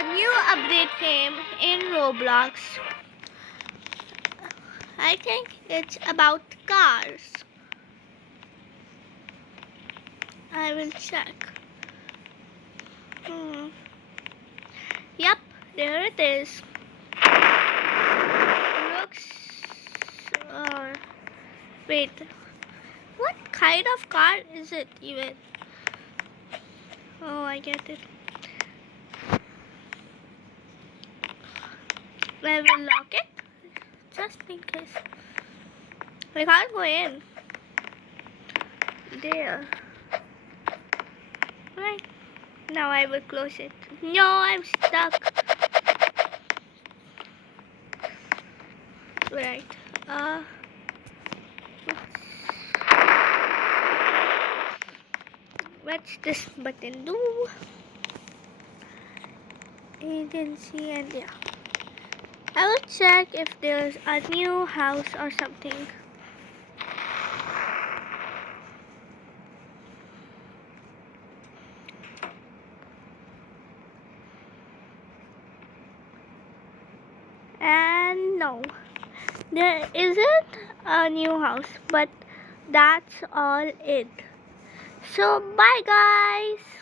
A new update came in Roblox. I think it's about cars. I will check. Yep, there it is. Looks. Wait. What kind of car is it even? Oh, I get it. I will lock it just in case. I can't go in. There. Right. Now I will close it. No, I'm stuck. Right. What's this button do? Agency and yeah. I will check if there's a new house or something. And no, there isn't a new house, but that's all it. So bye guys.